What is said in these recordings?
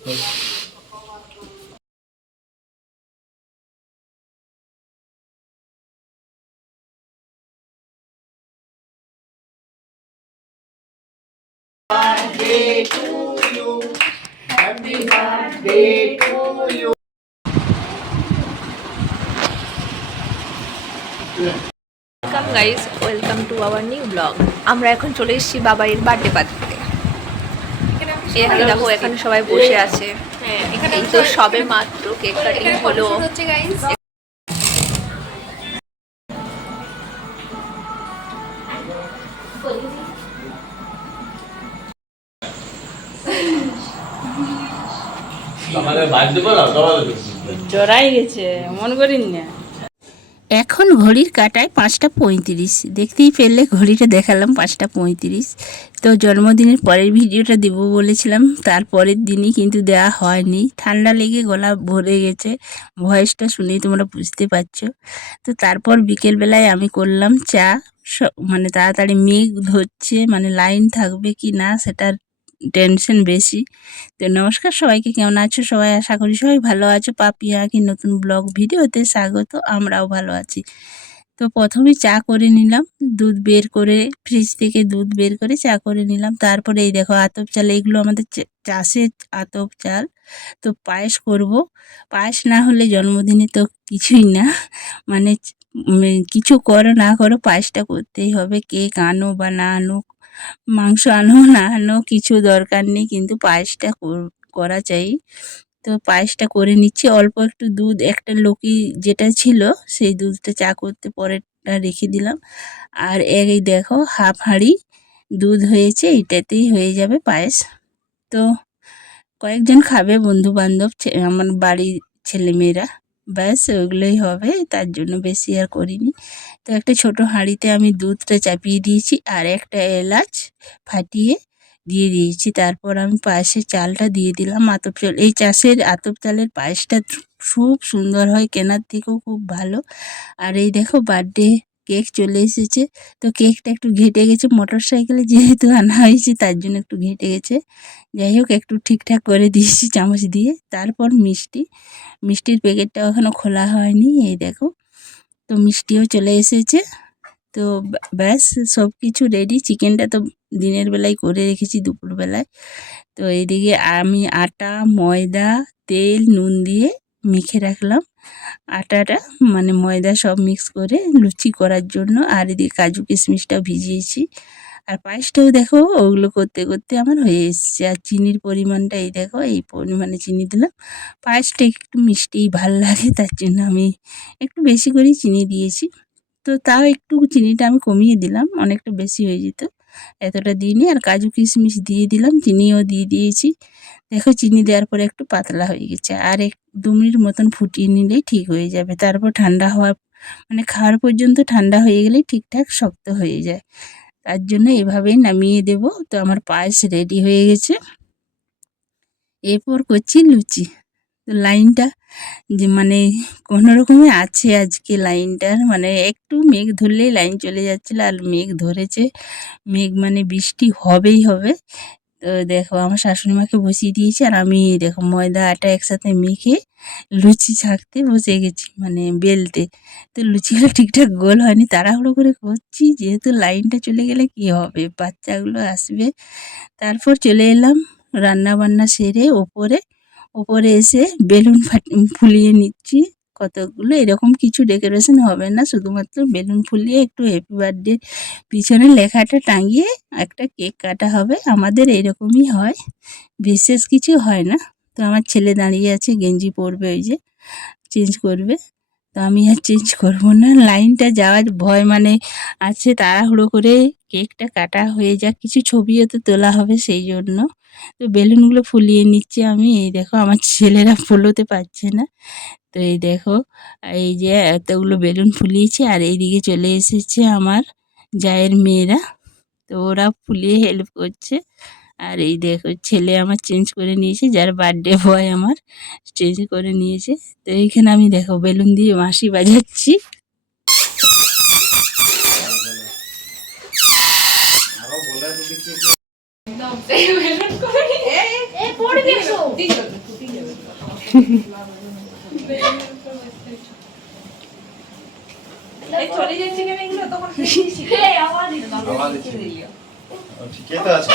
birthday to you. Happy birthday to you. Welcome guys, welcome to our new blog. আমরা এখন চলে এসেছি বাবাইয়ের birthday পার্টিতে। এখানে দেখো, এখানে সবাই বসে আছে। এই তো সবে মাত্র কেক কাটিং হলো। জড়াই গেছে, মন করিন না। এখন ঘড়ির কাটায় 5:35। দেখতেই পেলে ঘড়িটা দেখালাম 5:35। তো জন্মদিনের পরের ভিডিওটা দেব বলেছিলাম, তারপরের দিনই কিন্তু দেওয়া হয়নি। ঠান্ডা লেগে গলা ভরে গেছে, ভয়েসটা শুনেই তোমরা বুঝতে পারছো। তো তারপর বিকেলবেলায় আমি করলাম চা। মানে তাড়াতাড়ি মেঘ ধরছে, মানে লাইন থাকবে কি না সেটার টেনশন বেশি। তো নমস্কার সবাইকে, কেমন আছো সবাই? আশা করি সবাই ভালো আছো। পাপিয়া কি নতুন ব্লগ ভিডিওতে স্বাগত। আমরাও ভালো আছি। তো প্রথমে চা করে নিলাম, দুধ বের করে ফ্রিজ থেকে দুধ বের করে চা করে নিলাম। তারপরে এই দেখো আতপ চাল, এগুলো আমাদের চাষের আতপ চাল। তো পায়েস করব। পায়েস না হলে জন্মদিনে তো কিছুই না, মানে কিছু করো না করো পায়েসটা করতেই হবে। কেক আনো বা না আনো, মাংস আনো না আনো, কিছু দরকার নেই, কিন্তু পায়েসটা করা চাই। তো পায়েসটা করে নিচ্ছি। অল্প একটু দুধ, একটা লোকি যেটা ছিল সেই দুধটা চা করতে পরেরটা রেখে দিলাম। আর এই দেখো হাফ হাঁড়ি দুধ হয়েছে, এটাতেই হয়ে যাবে পায়েস। তো কয়েকজন খাবে, বন্ধু বান্ধব, আমার বাড়ির ছেলেমেয়েরা, ব্যাস ওইগুলোই হবে, তার জন্য বেশি আর করিনি। তো একটা ছোট হাঁড়িতে আমি দুধটা চাপিয়ে দিয়েছি আর একটা এলাচ ফাটিয়ে দিয়ে দিয়েছি। তারপর আমি পায়েসের চালটা দিয়ে দিলাম, আতপ চাল। এই চাষের আতপ চালের পায়েসটা খুব সুন্দর হয়, কেনার থেকেও খুব ভালো। আর এই দেখো বার্থডে কেক চলে এসেছে। তো কেকটা একটু ঘেটে গেছে, মোটর সাইকেলে যেহেতু আনা হয়েছে তার জন্য একটু ঘেটে গেছে। যাই হোক, একটু ঠিকঠাক করে দিয়েছি চামচ দিয়ে। তারপর মিষ্টির প্যাকেটটা এখনও খোলা হয়নি, এই দেখো। তো মিষ্টিও চলে এসেছে। তো ব্যাস সব কিছু রেডি। চিকেনটা তো দিনের বেলায় করে রেখেছি, দুপুরবেলায়। তো এইদিকে আমি আটা, ময়দা, তেল, নুন দিয়ে মেখে রাখলাম আটাটা, মানে ময়দা সব মিক্স করে লুচি করার জন্য। আর এদিকে কাজু কিশমিশটাও ভিজিয়েছি। আর পায়েসটাও দেখো ওগুলো করতে করতে আমার হয়ে এসছে। আর চিনির পরিমাণটা এই দেখো, এই পরিমাণে চিনি দিলাম। পায়েসটা একটু মিষ্টিই ভাল লাগে, তার জন্য আমি একটু বেশি করেই চিনি দিয়েছি। তো তাও একটু চিনিটা আমি কমিয়ে দিলাম, অনেকটা বেশি হয়ে যেত, এতটা দিইনি। আর কাজু কিশমিশ দিয়ে দিলাম, চিনিও দিয়ে দিয়েছি। দেখো চিনি দেওয়ার পরে একটু পাতলা হয়ে গেছে, আর 1-2 মিনিট মতন ফুটিয়ে নিলেই ঠিক হয়ে যাবে। তারপর ঠান্ডা হওয়া, মানে খাওয়ার পর্যন্ত ঠান্ডা হয়ে গেলেই ঠিকঠাক শক্ত হয়ে যায়। তার জন্য এভাবেই নামিয়ে দেব। তো আমার পায়েস রেডি হয়ে গেছে। এরপর করছি লুচি। তো লাইনটা যে মানে কোনো রকমে আছে আজকে লাইনটার, মানে একটু মেঘ ধরলেই লাইন চলে যাচ্ছিলো। আর মেঘ ধরেছে, মেঘ মানে বৃষ্টি হবেই হবে। তো দেখো আমার শাশুড়ি মাকে বসিয়ে দিয়েছি, আর আমি দেখো ময়দা আটা একসাথে মেখে লুচি ছাঁকতে বসে গেছি, মানে বেলতে। তো লুচিগুলো ঠিকঠাক গোল হয়নি, তাড়াহুড়ো করে করছি, যেহেতু লাইনটা চলে গেলে কি হবে, বাচ্চাগুলো আসবে। তারপর চলে এলাম রান্না বান্না সেরে ওপরে। ওপরে এসে বেলুন ফুলিয়ে নিচ্ছি কতগুলো। এরকম কিছু ডেকোরেশন হবে না, শুধুমাত্র বেলুন ফুলিয়ে একটু হ্যাপি বার্থডে পিছনে লেখাটা টাঙিয়ে একটা কেক কাটা হবে। আমাদের এরকমই হয়, বিশেষ কিছু হয় না। তো আমার ছেলে দাঁড়িয়ে আছে, গেঞ্জি পরবে, ওই যে চেঞ্জ করবে। তো আমি আর চেঞ্জ করবো না, লাইনটা যাওয়ার ভয় মানে আছে, তাড়াহুড়ো করে কেকটা কাটা হয়ে যাক, কিছু ছবিও তো তোলা হবে সেই জন্য। তো বেলুনগুলো ফুলিয়ে নিচ্ছি আমি। এই দেখো আমার ছেলেরা ফুলোতে পারছে না। তো এই দেখো, এই যে এতগুলো বেলুন ফুলিয়েছি। আর এইদিকে চলে এসেছে আমার জায়ের মেয়েরা, তো ওরা ফুলিয়ে হেল্প করছে। আর এই দেখো ছেলে আমার চেঞ্জ করে নিয়েছে, যার বার্থডে বয় আমার চেঞ্জ করে নিয়েছে। তো এইখানে আমি দেখো বেলুন দিয়ে বাঁশি বাজাচ্ছি। ঠিকই তো আছে।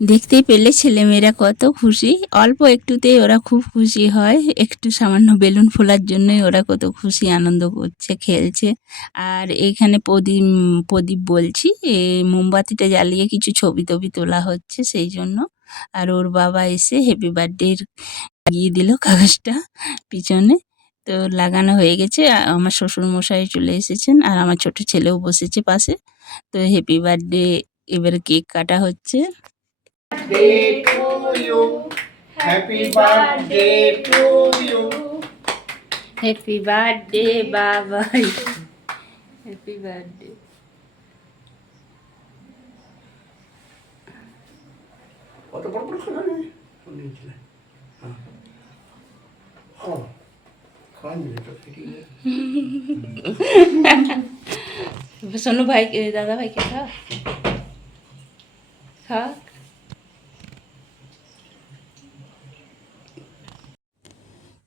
দেখতেই পেলে ছেলেমেয়েরা কত খুশি, অল্প একটুতেই ওরা খুব খুশি হয়, একটু সামান্য বেলুন ফোলার জন্যই ওরা কত খুশি আনন্দ করছে, খেলছে। আর এইখানে প্রদীপ প্রদীপ বলছি মোমবাতিটা জ্বালিয়ে কিছু ছবি টবি তোলা হচ্ছে সেই জন্য। আর ওর বাবা এসে হ্যাপি বার্থডে লাগিয়ে দিল কাগজটা পিছনে, তো লাগানো হয়ে গেছে। আমার শ্বশুর মশাই চলে এসেছেন আর আমার ছোট ছেলেও বসেছে পাশে। তো হ্যাপি বার্থডে এবারে কেক কাটা হচ্ছে। Day to you. Happy birthday to you. Happy birthday বাবাই, হ্যাপি বার্থডে। কত বড় বড় খানা নেই শুনেছিলে। হ্যাঁ খান দিলে তো ফিটি সোনু ভাই দাদা ভাইকে খা খা।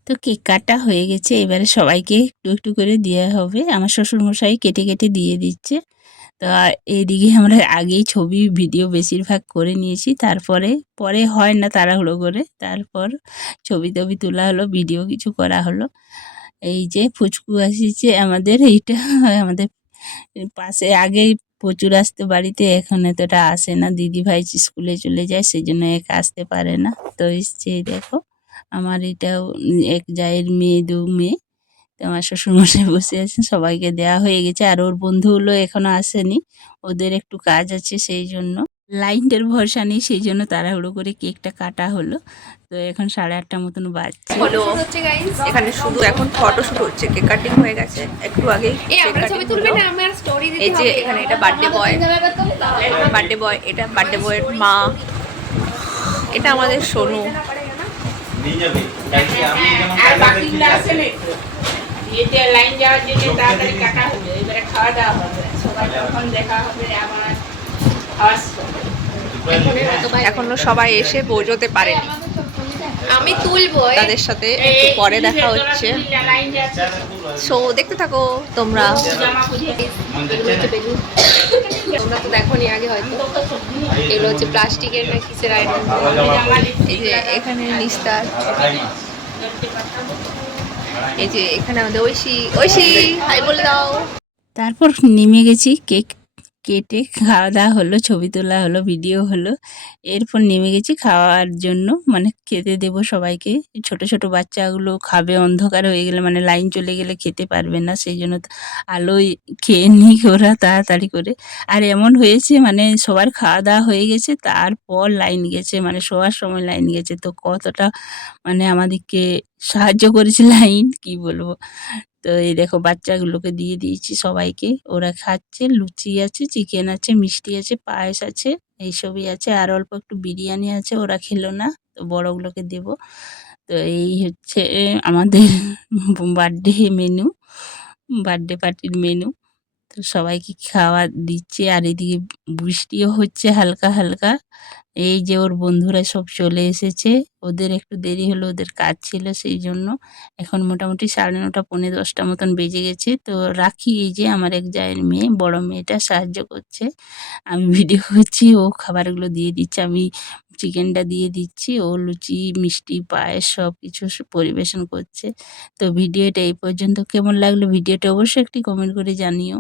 তো কেক কাটা হয়ে গেছে, এবারে সবাইকে একটু একটু করে দেওয়া হবে। আমার শ্বশুরমশাই কেটে কেটে দিয়ে দিচ্ছে। তো এইদিকে আমরা আগেই ছবি ভিডিও বেশিরভাগ করে নিয়েছি, তারপরে পরে হয় না তাড়াহুড়ো করে, তারপর ছবি টবি তোলা হলো, ভিডিও কিছু করা হলো। এই যে ফুচকু আসিছে আমাদের, এইটা আমাদের পাশে আগেই প্রচুর আসতো বাড়িতে, এখন এতটা আসে না, দিদি ভাই স্কুলে চলে যায় সেই জন্য একা আসতে পারে না। তো এসছে এই দেখো আমার এটাও এক জায়ের মেয়ে, দু মেয়ে। তো আমার শ্বশুরমশাই বসে আছেন, সবাইকে দেওয়া হয়ে গেছে। আর ওর বন্ধুগুলো এখনো আসেনি, ওদের একটু কাজ আছে সেই জন্য, লাইনটার ভরসা নেই সেই জন্য তাড়াহুড়ো করে কেকটা কাটা হলো। তো এখন 8:30 মতন বাজছে। হলো এখানে শুধু এখন ফটোশুট হচ্ছে, কেক কাটিং হয়ে গেছে একটু আগে। এই যে এখানে এটা বার্থডে বয়, বার্থডে বয়, এটা বার্থডে বয়ের মা, এটা আমাদের সোনু। নিয়ে যাবে কালকে আমি যেমন আর কালকে বাকিগুলো আসেনি তো, এতে লাইন যাওয়ার জন্য তাড়াতাড়ি কাটা হবে, এবারে খাওয়া দাওয়া হবে, সবাই তখন দেখা হবে আমার খাওয়ার সময়। এখনো সবাই এসে বোঝাতে পারেনি, আমি তুলবো তাদের সাথে একটু পরে দেখা হচ্ছে। সো দেখতে থাকো তোমরা, তোমরা তো দেখোনি আগে হয়তো। এগুলো হচ্ছে প্লাস্টিকের না কিসের আইটেম। এই যে এখানে নিস্তার, এই যে এখানে আমাদের ঐশী, ঐশী হাই বলে দাও। তারপর নেমে গেছি, কেক কেটে খাওয়া দাওয়া হলো, ছবি তোলা হলো, ভিডিও হলো। এরপর নেমে গেছি খাওয়ার জন্য, মানে খেতে দেবো সবাইকে। ছোট ছোট বাচ্চাগুলো খাবে, অন্ধকার হয়ে গেলে মানে লাইন চলে গেলে খেতে পারবে না, সেই জন্য আলোয় খেয়ে নিই ওরা তাড়াতাড়ি করে। আর এমন হয়েছে মানে সবার খাওয়া দাওয়া হয়ে গেছে, তারপর লাইন গেছে, মানে শোয়ার সময় লাইন গেছে। তো কতটা মানে আমাদেরকে সাহায্য করেছে লাইন, কি বলবো। তো এই দেখো বাচ্চাগুলোকে দিয়ে দিয়েছি সবাইকে, ওরা খাচ্ছে। লুচি আছে, চিকেন আছে, মিষ্টি আছে, পায়েস আছে, এইসবই আছে। আর অল্প একটু বিরিয়ানি আছে, ওরা খেলো না, তো বড়গুলোকে দেব। তো এই হচ্ছে আমাদের বার্থডে মেনু, বার্থডে পার্টির মেনু। তো সবাইকে খাওয়া দিচ্ছে। আর এদিকে বৃষ্টিও হচ্ছে হালকা হালকা। এই যে ওর বন্ধুরা সব চলে এসেছে, ওদের একটু দেরি হলো, ওদের কাজ ছিল সেই জন্য। এখন মোটামুটি 9:30 10:30 মতন বেজে গেছে। তো রাখি, এই যে আমার এক জায়ের মেয়ে, বড় মেয়েটা সাহায্য করছে, আমি ভিডিও করছি, ও খাবারগুলো দিয়ে দিচ্ছে, আমি চিকেনটা দিয়ে দিচ্ছি, ও লুচি মিষ্টি পায়েস সব কিছু পরিবেশন করছে। তো ভিডিওটা এই পর্যন্ত, কেমন লাগলো ভিডিওটা অবশ্যই একটি কমেন্ট করে জানিও।